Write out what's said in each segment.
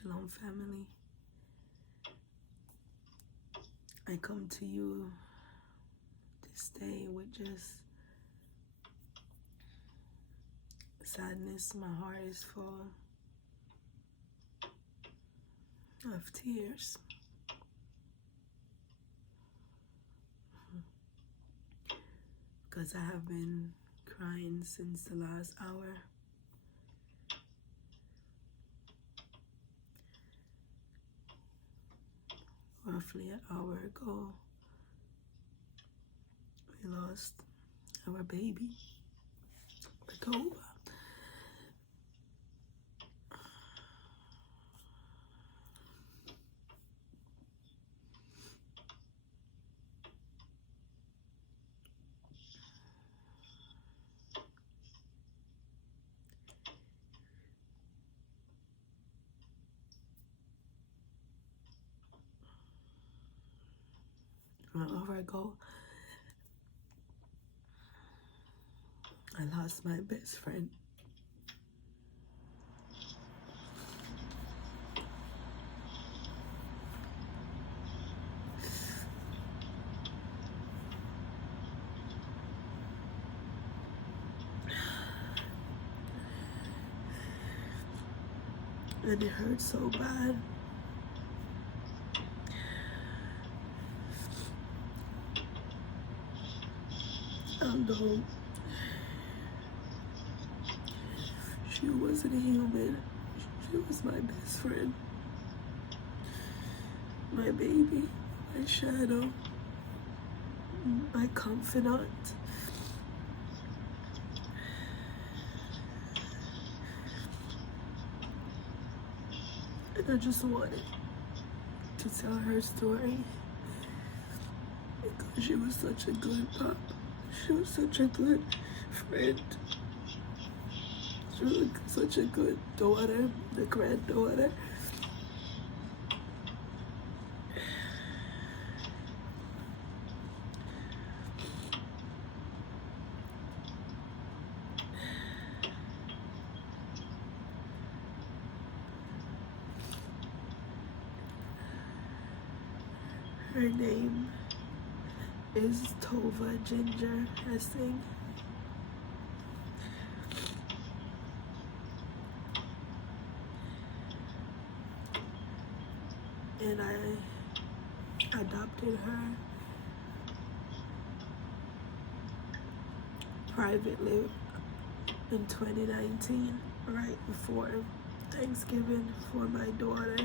Shalom family. I come to you this day with just sadness. My heart is full of tears. Because I have been crying since the last hour. Roughly an hour ago, we lost our baby, Tova. An hour ago, I lost my best friend. And it hurt so bad. Although she wasn't a human, she was my best friend, my baby, my shadow, my confidant. And I just wanted to tell her story because she was such a good pop. She was such a good friend. She was such a good daughter, the granddaughter. Her name is Tova, Jinger, I sing. And I adopted her privately in 2019, right before Thanksgiving, for my daughter.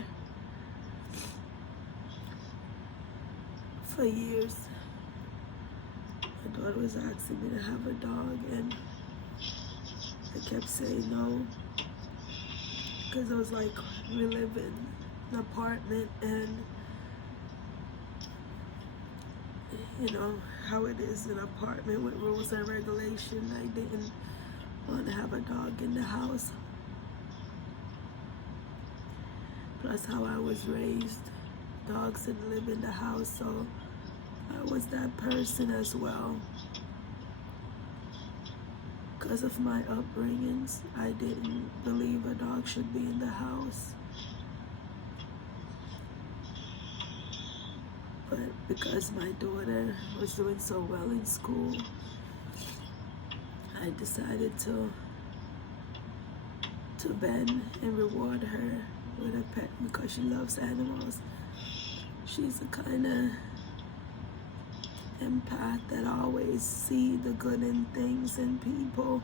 For years, my daughter was asking me to have a dog, and I kept saying no, because I was like, we live in an apartment, and you know how it is in an apartment with rules and regulation. I didn't want to have a dog in the house. Plus how I was raised, dogs didn't live in the house, so I was that person as well. Because of my upbringings, I didn't believe a dog should be in the house. But because my daughter was doing so well in school, I decided to bend and reward her with a pet because she loves animals. She's a kind of empath that always see the good in things and people.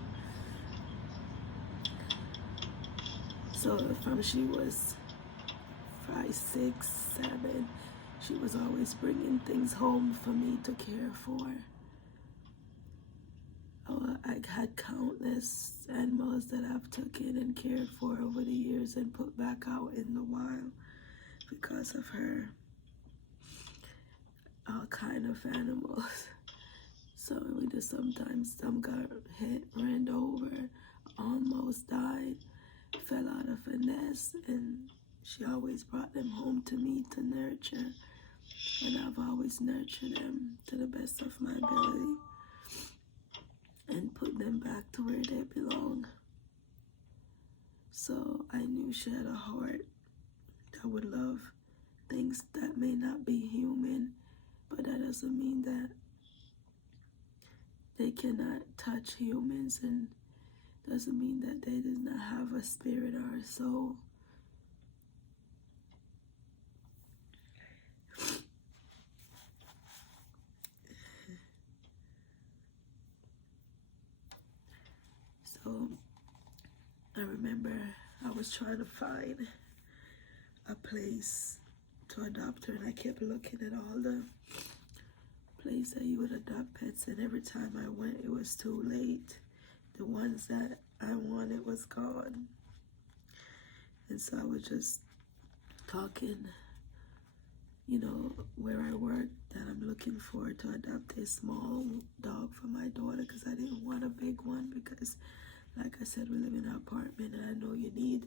So from she was 5, 6, 7, she was always bringing things home for me to care for. Oh, I had countless animals that I've taken and cared for over the years and put back out in the wild because of her. All kind of animals. So we just sometimes some got hit, ran over, almost died, fell out of a nest, and she always brought them home to me to nurture, and I've always nurtured them to the best of my ability and put them back to where they belong. So I knew she had a heart that would love things that may not be human, but that doesn't mean that they cannot touch humans, and doesn't mean that they do not have a spirit or a soul. So I remember I was trying to find a place to adopt her, and I kept looking at all the places that you would adopt pets, and every time I went it was too late. The ones that I wanted was gone. And so I was just talking, where I work, that I'm looking for to adopt a small dog for my daughter, because I didn't want a big one, because like I said, we live in an apartment and I know you need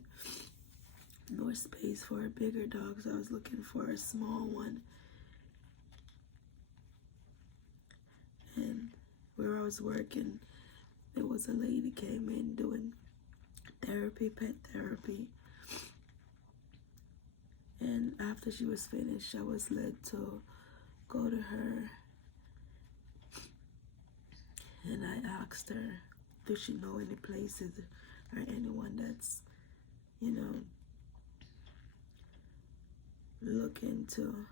more space for a bigger dog. So I was looking for a small one. And where I was working, there was a lady came in doing therapy, pet therapy. And after she was finished, I was led to go to her. And I asked her, does she know any places or anyone that's, looking to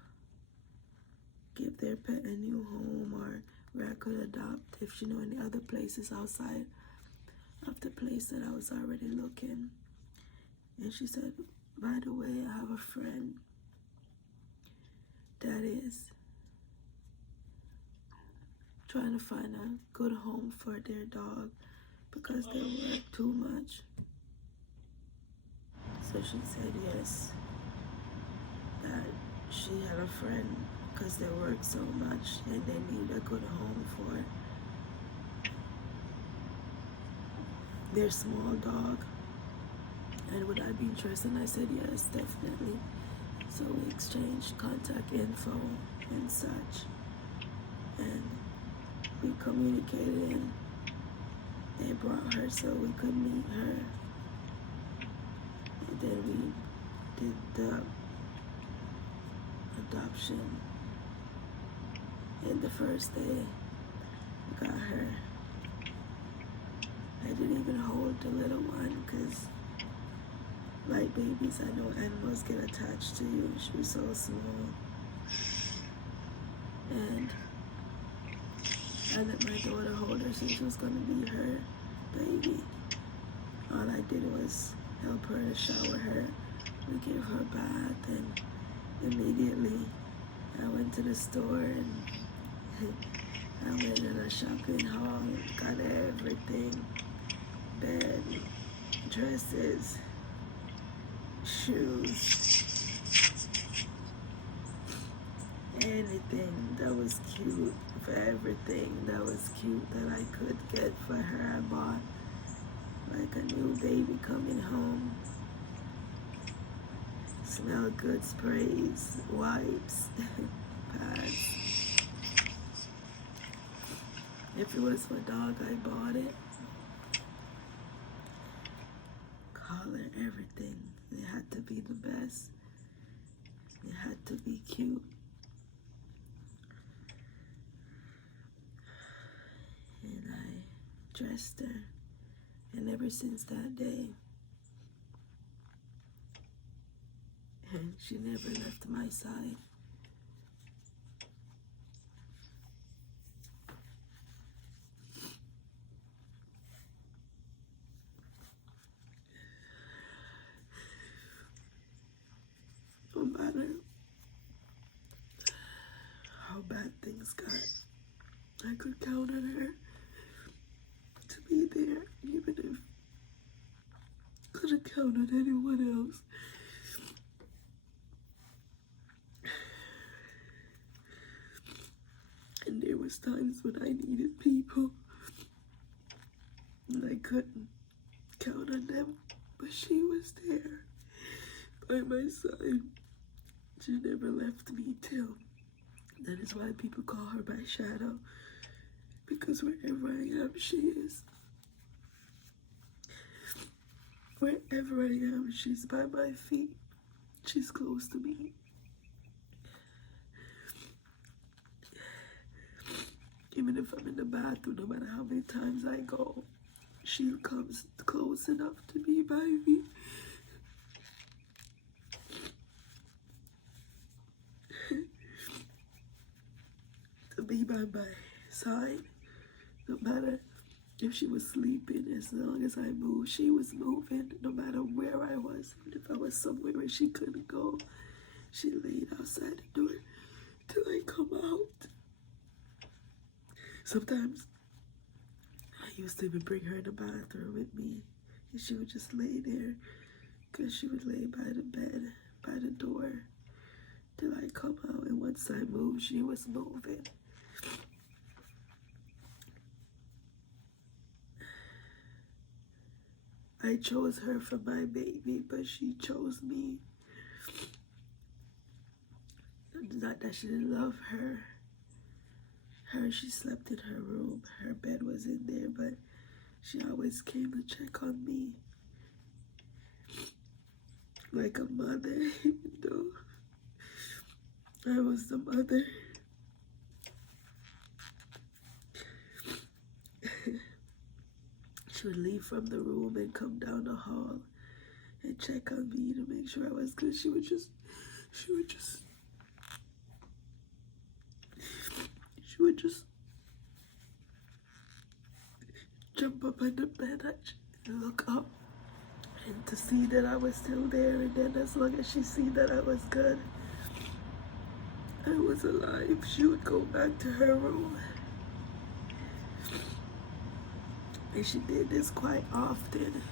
give their pet a new home, or where I could adopt, if she know any other places outside of the place that I was already looking. And she said, by the way, I have a friend that is trying to find a good home for their dog because they work too much. So she said yes, that she had a friend because they work so much and they need a good home for their small dog. And would I be interested? And I said yes, definitely. So we exchanged contact info and such, and we communicated, and they brought her so we could meet her. And then we did the adoption. And the first day I got her, I didn't even hold the little one, because like babies, I know animals get attached to you. She was so small. And I let my daughter hold her since she was going to be her baby. All I did was help her to shower her. We gave her a bath, and immediately I went to the store and I went in a shopping haul, got everything, bed, dresses, shoes, anything that was cute, for everything that was cute that I could get for her. I bought like a new baby coming home, smell good sprays, wipes, pads. If it was for a dog, I bought it. Collar, everything. It had to be the best. It had to be cute. And I dressed her. And ever since that day, and she never left my side. No matter how bad things got, I could count on her to be there, even if I couldn't count on anyone else. And there was times when I needed people and I couldn't count on them, but she was there by my side. She never left me till. That is why people call her my shadow, because wherever I am, she is. Wherever I am, she's by my feet, She's close to me. Even if I'm in the bathroom, no matter how many times I go, she comes close enough to be by me. To be by my side. No matter if she was sleeping, as long as I moved, she was moving. No matter where I was, even if I was somewhere where she couldn't go, she laid outside the door till I come out. Sometimes I used to even bring her in the bathroom with me, and she would just lay there, because she would lay by the bed, by the door, till I come out. And once I moved, she was moving. I chose her for my baby, but she chose me. Not that she didn't love her. She slept in her room. Her bed was in there, but she always came to check on me. Like a mother, even though I was the mother. She would leave from the room and come down the hall and check on me to make sure I was good. She would just jump up on the bed and look up and to see that I was still there. And then as long as she see that I was good, I was alive, she would go back to her room. And she did this quite often.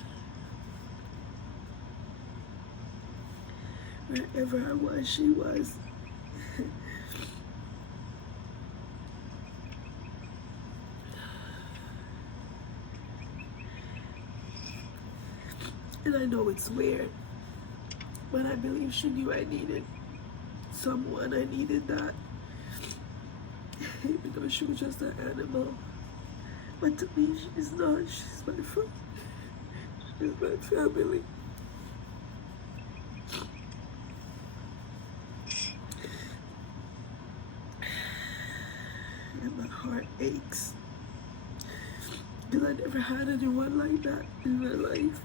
Wherever I was, she was. And I know it's weird, but I believe she knew I needed someone. I needed that. Even though she was just an animal. But to me, she's not. She's my friend. She's my family. And my heart aches. Because I never had anyone like that in my life.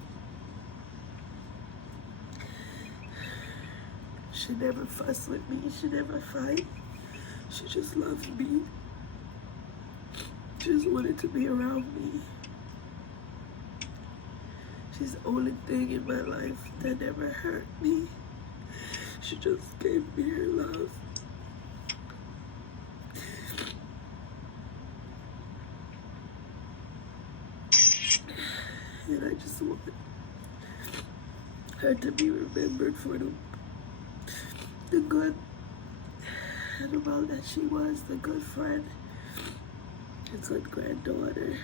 She never fussed with me. She never fight. She just loved me. She just wanted to be around me. She's the only thing in my life that never hurt me. She just gave me her love. And I just want her to be remembered for the good animal that she was, the good friend, a good granddaughter.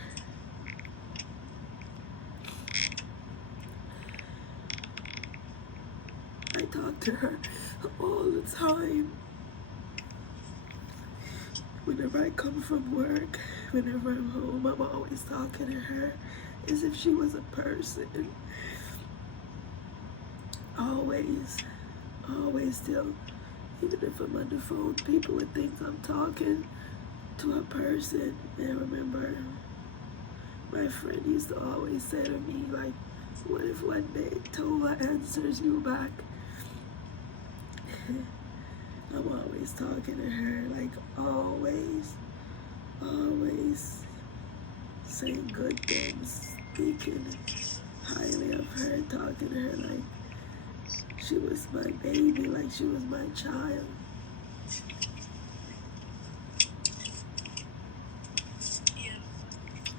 I talk to her all the time. Whenever I come from work, whenever I'm home, I'm always talking to her as if she was a person. Always still. Even if I'm on the phone, people would think I'm talking to a person. And I remember my friend used to always say to me, like, what if one day Tova answers you back? I'm always talking to her, like always saying good things, speaking highly of her, talking to her like she was my baby, like she was my child.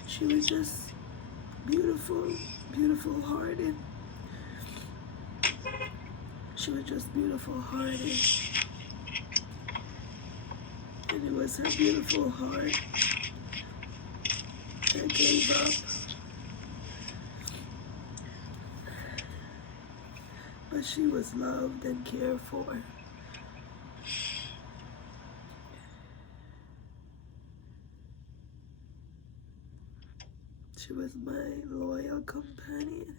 She was just beautiful, beautiful hearted. She was just beautiful hearted. And it was her beautiful heart that gave up. But she was loved and cared for. She was my loyal companion.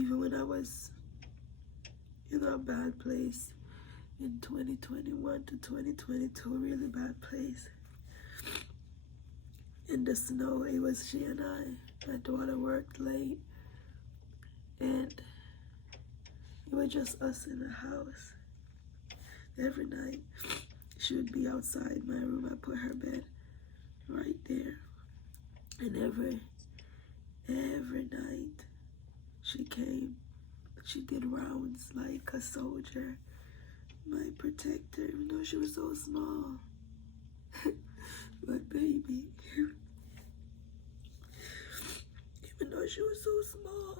even when I was in a bad place in 2021 to 2022, a really bad place. In the snow, it was she and I. My daughter worked late, and it was just us in the house. Every night, she would be outside my room. I put her bed right there. And every night, she came. She did rounds like a soldier, my protector, even though she was so small. My baby. Even though she was so small.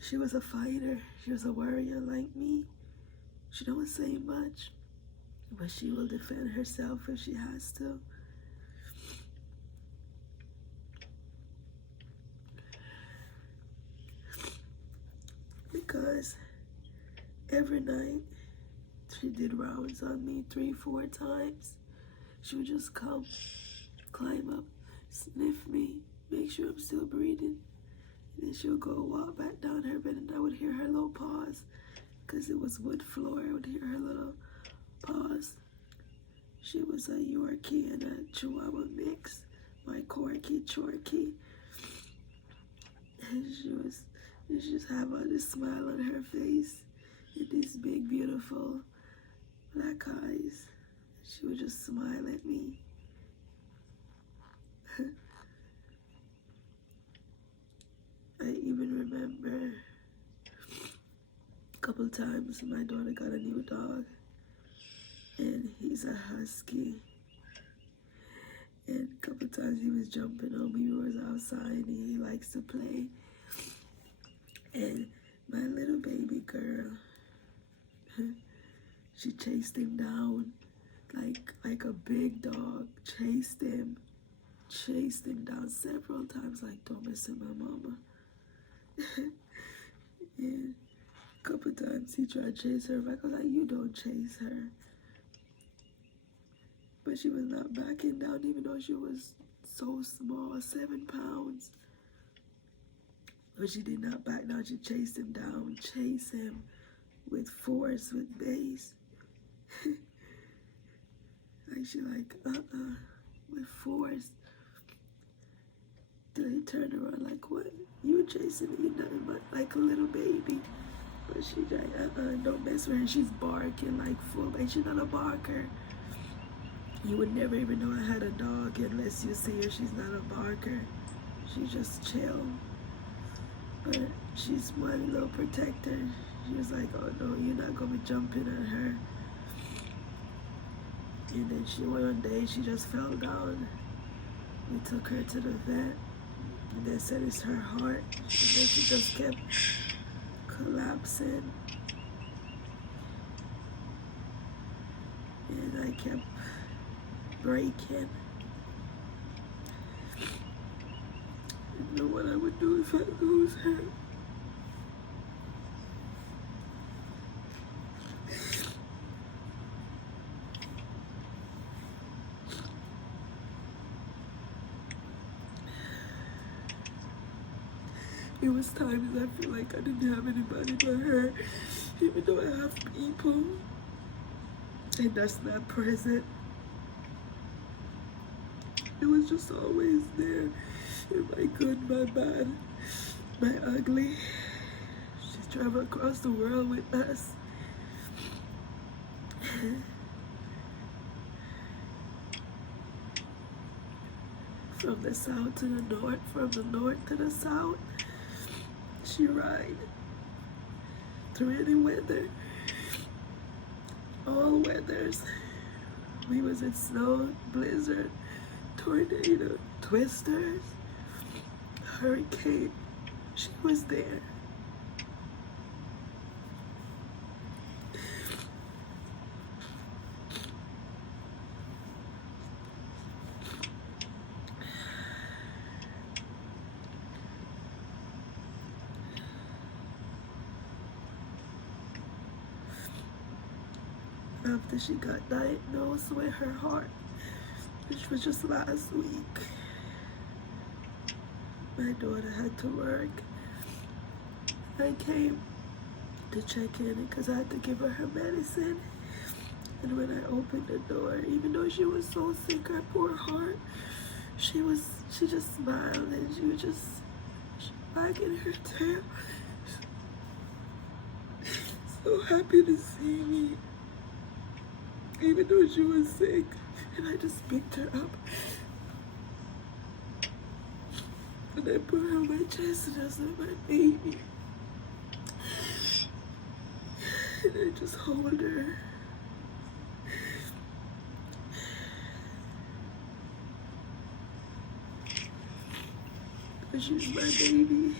She was a fighter. She was a warrior like me. She don't say much, but she will defend herself if she has to. Because every night she did rounds on me 3-4 times. She would just come, climb up, sniff me, make sure I'm still breathing. And then she would go walk back down her bed, and I would hear her little paws. Because it was wood floor, I would hear her little paws. She was a Yorkie and a Chihuahua mix, my Corky Chorky. And she just have this smile on her face and these big, beautiful black eyes. She would just smile at me. I even remember a couple times my daughter got a new dog, and he's a husky. And a couple times he was jumping on me. We was outside, and he likes to play. And my little baby girl, she chased him down like a big dog. Chased him down several times, like, don't mess with my mama. And a couple times he tried to chase her back. I was like, you don't chase her. But she was not backing down, even though she was so small, 7 pounds. But she did not back down. She chased him down, chased him with force, with bass. With force. Till he turned around like, what? You chasing me? Nothing but like a little baby. But she like, don't mess with her. She's barking like full, and she's not a barker. You would never even know I had a dog unless you see her. She's not a barker. She just chill. But she's my little protector. She was like, oh no, you're not gonna be jumping at her. And then one day she just fell down. We took her to the vet, and they said it's her heart. And then she just kept collapsing. And I kept breaking. I didn't know what I would do if I lose her. It was times I feel like I didn't have anybody but her, even though I have people, and that's not present. It was just always there, in my good, my bad, my ugly. She traveled across the world with us. From the south to the north, from the north to the south. She ride through any weather, all weathers. We was in snow, blizzard, tornado, twisters, hurricane. She was there. After she got diagnosed with her heart, which was just last week, my daughter had to work I came to check in because I had to give her her medicine. And when I opened the door, even though she was so sick, her poor heart, she just smiled and she was just wagging her tail. So happy to see me, even though she was sick. And I just picked her up. And I put her on my chest and I said, my baby. And I just hold her. She's my baby.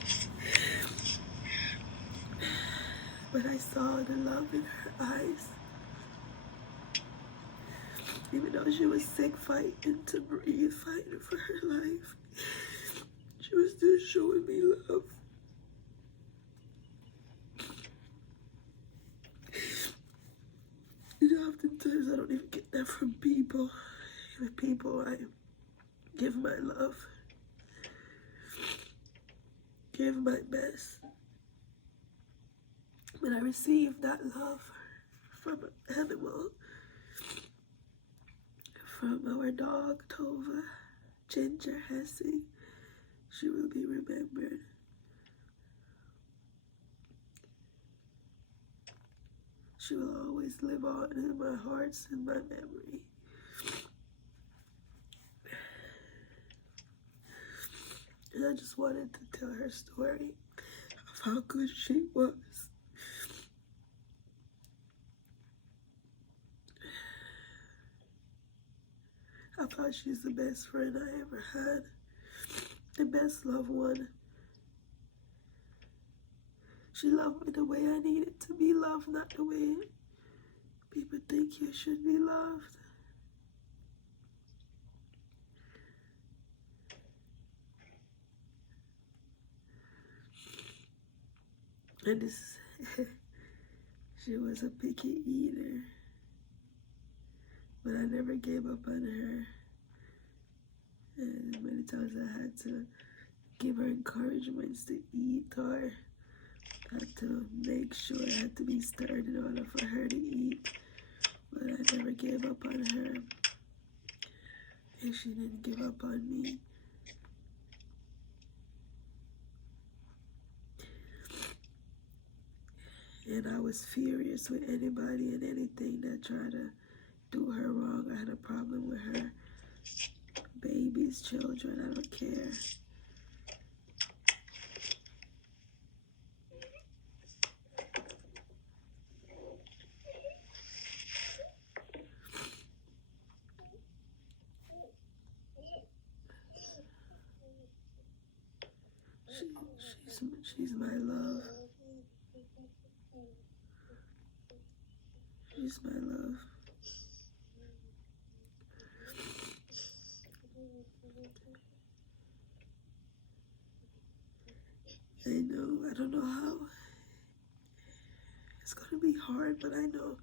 But I saw the love in her eyes. Even though she was sick, fighting to breathe, fighting for her life, she was still showing me love. You know, oftentimes I don't even get that from people. With people, I give my love, give my best. When I receive that love from an animal, from our dog, Tova, Jinger, she will be remembered. She will always live on in my hearts and my memory. And I just wanted to tell her story of how good she was. I thought she's the best friend I ever had. The best loved one. She loved me the way I needed to be loved, not the way people think you should be loved. And this, she was a picky eater, but I never gave up on her. And many times I had to give her encouragements to eat, or had to make sure I had to be stirred in order for her to eat. But I never gave up on her, and she didn't give up on me. And I was furious with anybody and anything that tried to do her wrong. I had a problem with her. Babies, children, I don't care. She's my love. She's my love. I know, I don't know how. It's gonna be hard, but I know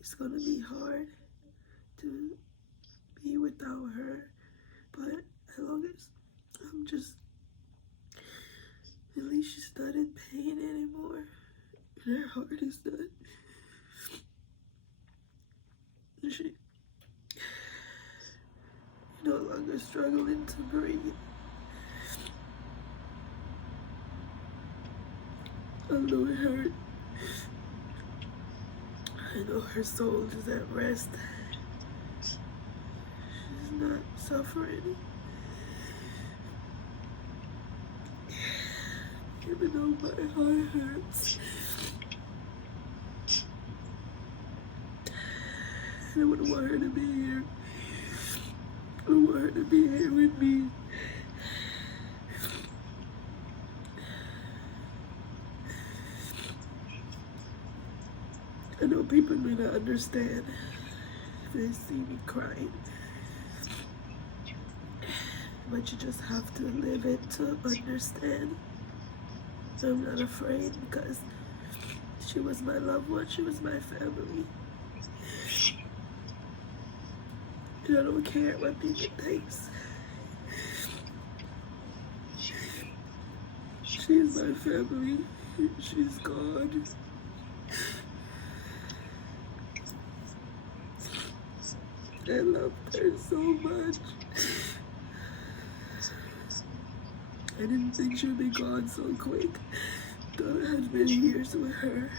it's gonna be hard to be without her. But as long as I'm just, at least she's not in pain anymore. And her heart is not. She no longer struggling to breathe. I know it hurt. I know her soul is at rest. She's not suffering. Even though my heart hurts. I wouldn't want her to be here. I don't want her to be here with me. I know people may not understand if they see me crying. But you just have to live it to understand. I'm not afraid because she was my loved one. She was my family. And I don't care what people think. She's my family. She's gone. I loved her so much. I didn't think she'd be gone so quick. Thought I had many years with her.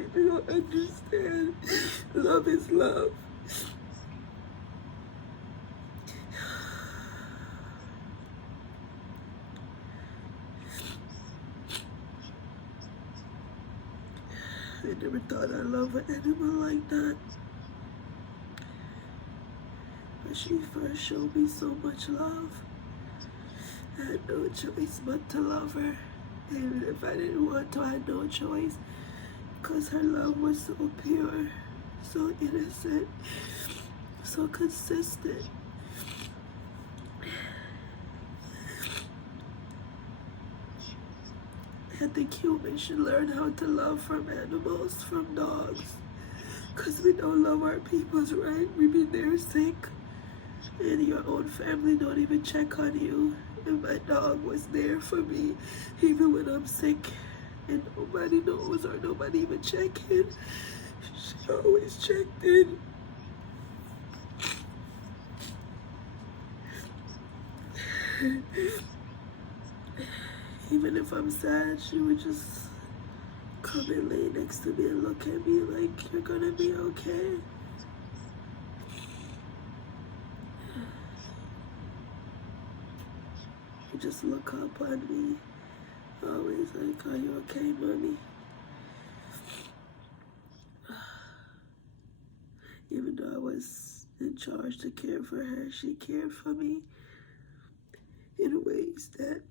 I don't understand. Love is love. I never thought I'd love an animal like that. But she first showed me so much love. I had no choice but to love her. Even if I didn't want to, I had no choice. Because her love was so pure, so innocent, so consistent. I think humans should learn how to love from animals, from dogs. Because we don't love our peoples right. We be there sick. And your own family don't even check on you. And my dog was there for me, even when I'm sick. And nobody knows or nobody even check in. She always checked in. Even if I'm sad, she would just come and lay next to me and look at me like, you're gonna be okay. She just look up on me. Always like, are you okay, mommy? Even though I was in charge to care for her, she cared for me in ways that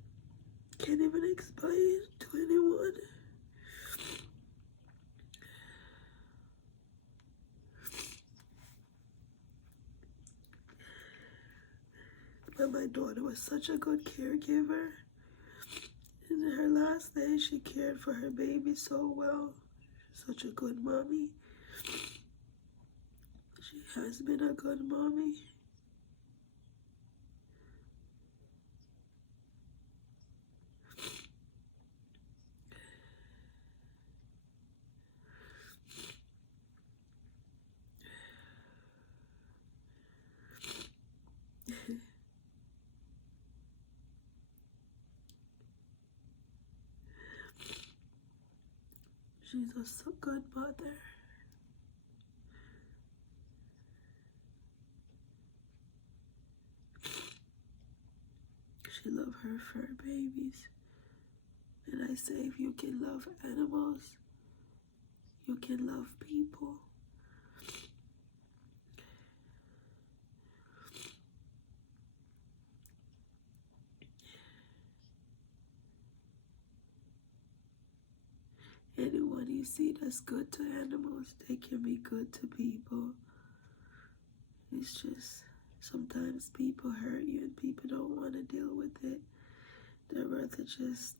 can't even explain to anyone. But my daughter was such a good caregiver. In her last day, she cared for her baby so well. Such a good mommy. She has been a good mommy. She's a so good mother. She loved her fur babies. And I say, if you can love animals, you can love people. Anyone you see that's good to animals, they can be good to people. It's just sometimes people hurt you and people don't want to deal with it. They'd rather just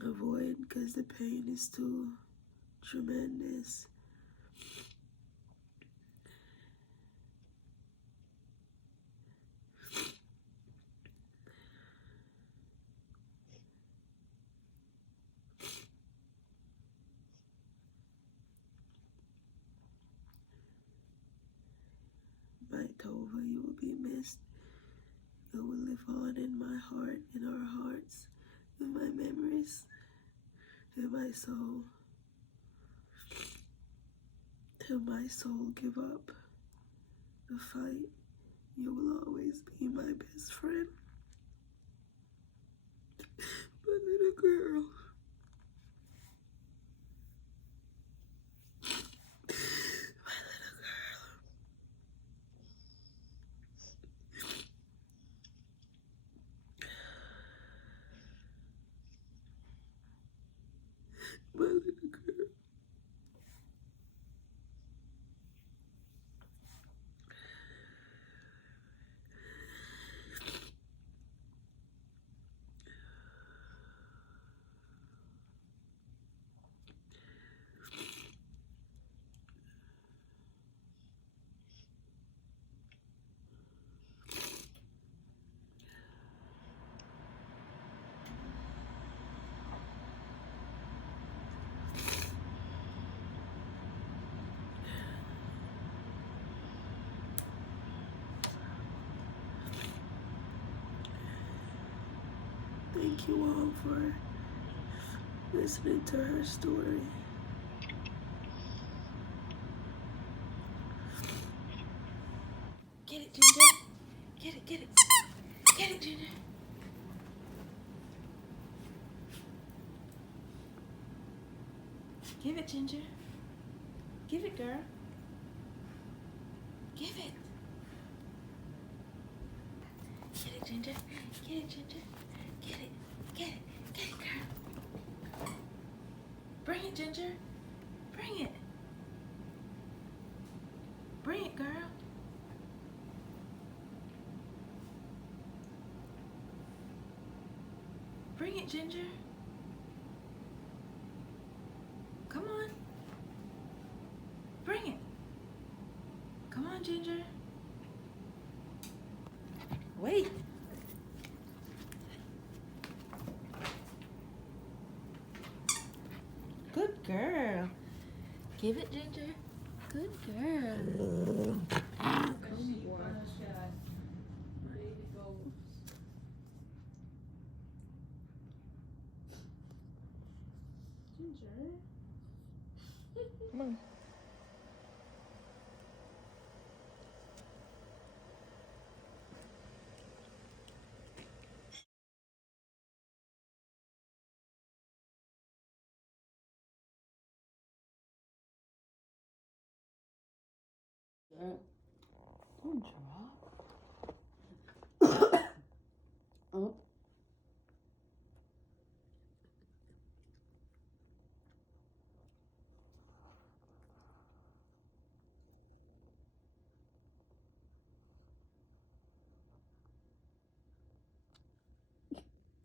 avoid because the pain is too tremendous. My Tova, you will be missed. You will live on in my heart, in our hearts, in my memories, in my soul. Till my soul give up the fight, you will always be my best friend. My little girl. My little girl. My little girl. thank you all for listening to her story. Get it, Ginger. Get it, get it. Get it, Ginger. Give it, Ginger. Give it, girl. Give it. Get it, Ginger. Get it, Ginger. Get it. Get it. Get it, girl. Bring it, Ginger. Bring it. Bring it, girl. Bring it, Ginger. Come on. Bring it. Come on, Ginger. Wait. Good girl. Give it, Ginger. Good girl. Ginger. Come on. Don't drop. Oh.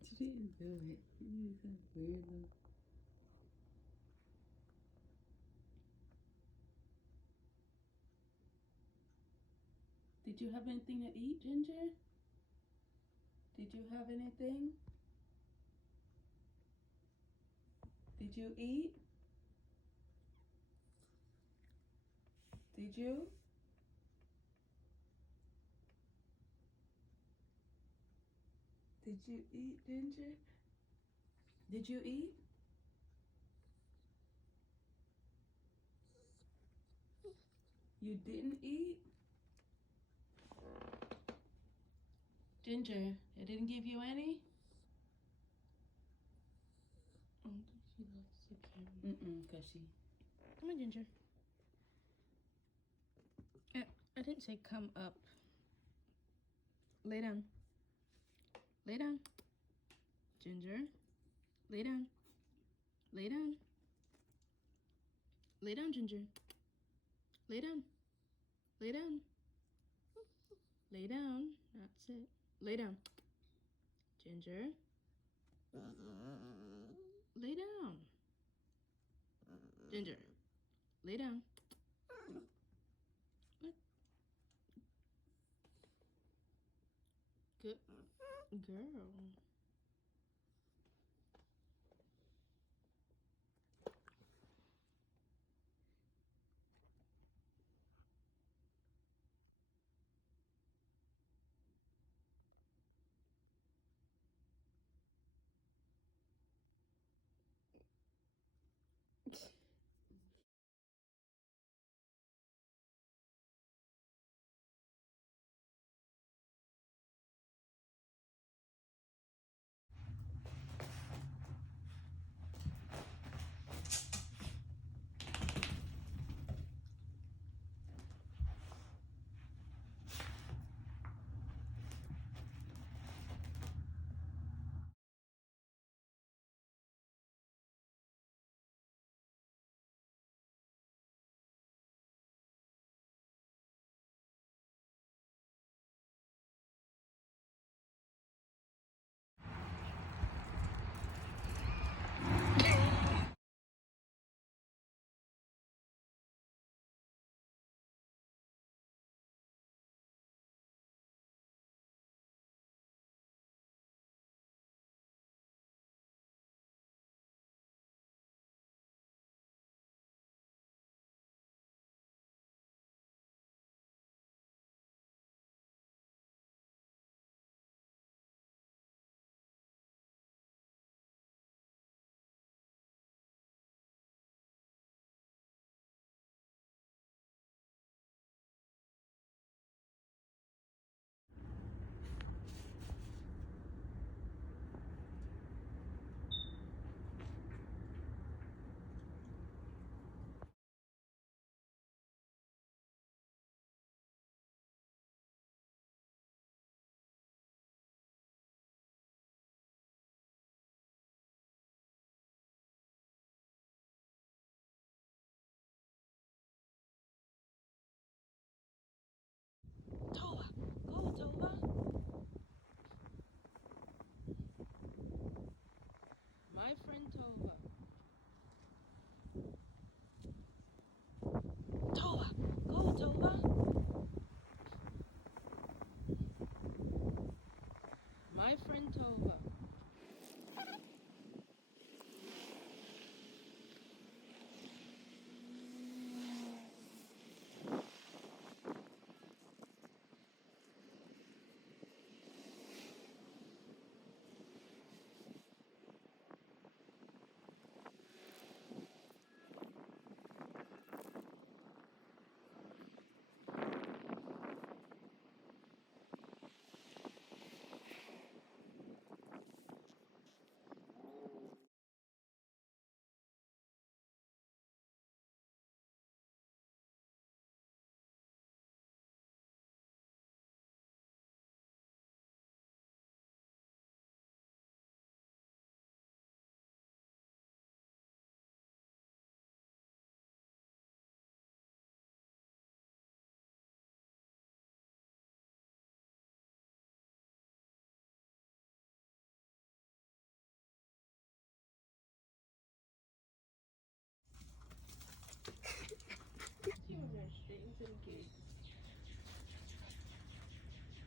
She didn't do it. You so weird though. Did you have anything to eat, Ginger? Did you have anything? Did you eat? Did you? Did you eat, Ginger? Did you eat? You didn't eat? Ginger, I didn't give you any? Oh, she loves the camera. Cause she... Come on, Ginger. I didn't say come up. Lay down. Lay down. Ginger. Lay down. Lay down. Lay down, Ginger. Lay down. Lay down. Lay down. That's it. Lay down. Ginger. Lay down. Ginger. Lay down. Good girl.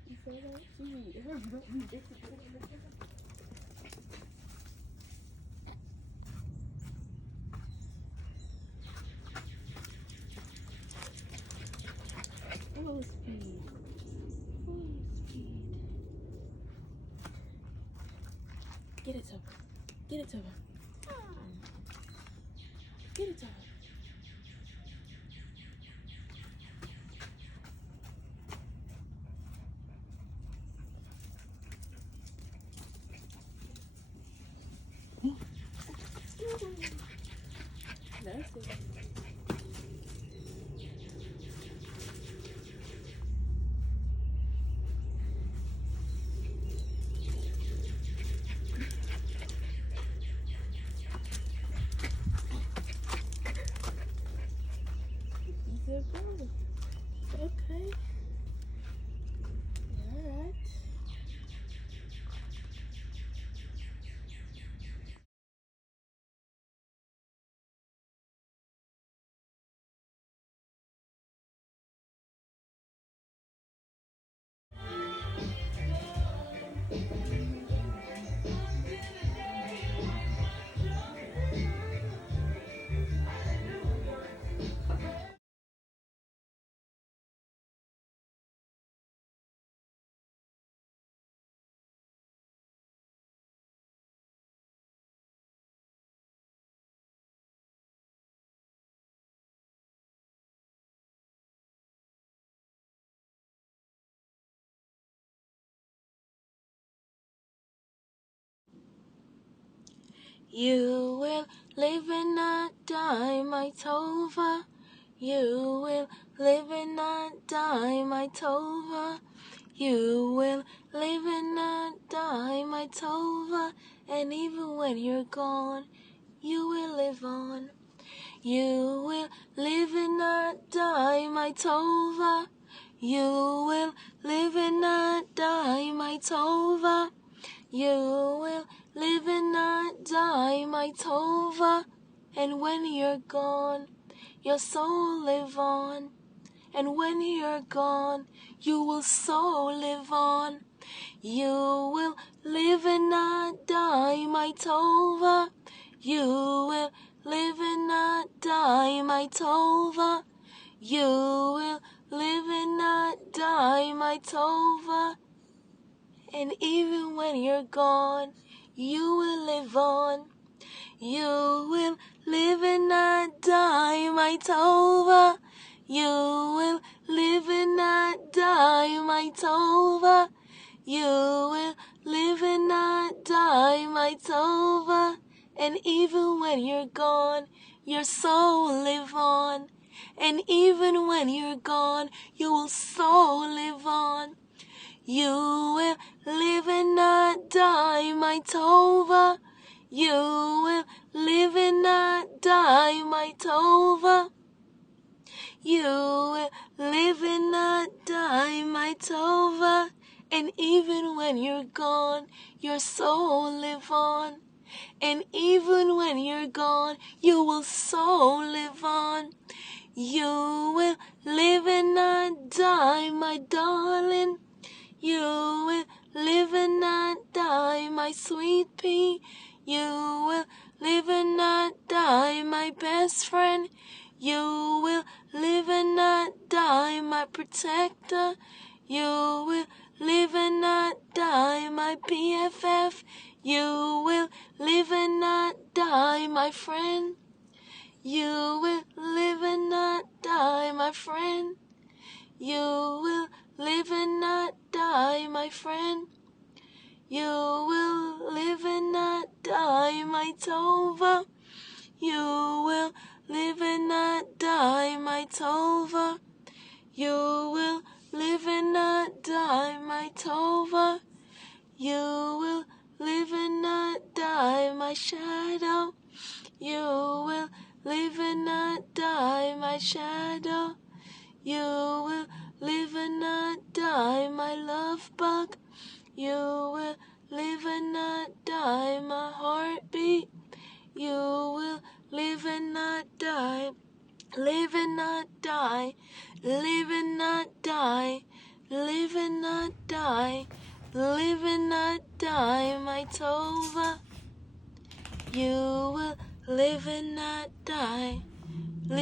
You saw that? She her butt be big. Full speed. Full speed. Get it, Tova. Get it, Tova. Get it, Tova. That's it. Good girl. Okay. Alright. You will live and not die, my Tova. You will live and not die, my Tova. You will live and not die, my Tova. And even when you're gone, you will live on. You will live and not die, my Tova. You will live and not die, my Tova. You will live and not die, my Tova. And when you're gone, your soul live on. And when you're gone, you will so live on. You will live and not die, my Tova. You will live and not die, my Tova. You will live and not die, my Tova. And even when you're gone, you will live on. You will live and not die, my Tova. You will live and not die, my Tova. You will live and not die, my Tova. And even when you're gone, your soul live on. And even when you're gone, you will so live on. You will live and not die, my Tova. You will live and not die, my Tova. You will live and not die, my Tova. And even when you're gone, your soul live on. And even when you're gone, you will so live on. You will live and not die, my darling. You will live and not die, my sweet pea. You will live and not die, my best friend. You will live and not die, my protector. You will live and not die, my BFF. You will live and not die, my friend. You will live and not die, my friend. You will live and not die, my friend. You will live and not die, my Tova. You will live and not die, my Tova. You will live and not die, my Tova. You will live and not die, my shadow. You will live and not die, my shadow. You will live and not die, my love bug. You will live and not die, my heartbeat. You will live and not die, live and not die, live and not die, live and not die, live and not die, my Tova. You will live and not die.